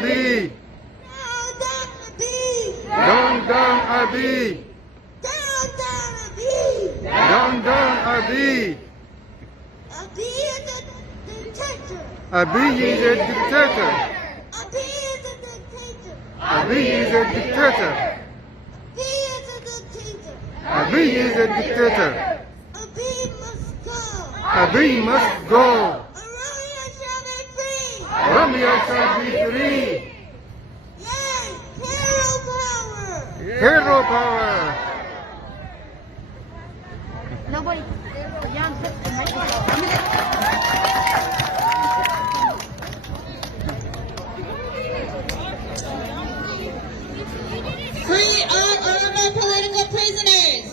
Abi. Down, down, Abi. Down, down, Abi. Abi is a dictator. Abi is a dictator. Abi is a dictator. Abi must go. Oromia shall be free. Hero power. Nobody. Free all Oromo political prisoners.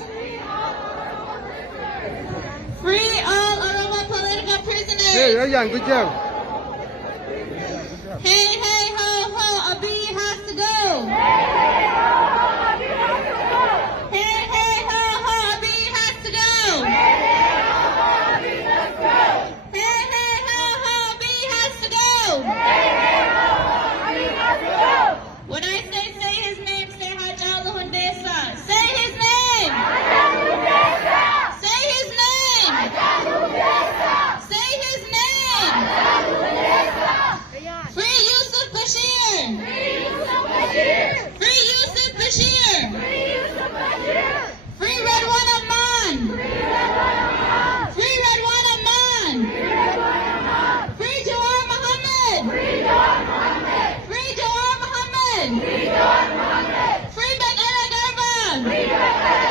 Free all Oromo political prisoners. Hey, young, good job. Hey, hey, ho, ho, Abiy has to go. Hey, hey, ho, ho, Abiy has to go. Hey, hey, ho, ho, Abiy has to go. When I say his name, say Hajalu Hundesa. Say his name. Say his name. Say his name. Free Yusuf Bashir. Free Yusuf Bashir. Free Redwan Amman. Free Redwan Amman. Free Jawar Muhammad. Free Jawar Muhammad. Free Ben Garba.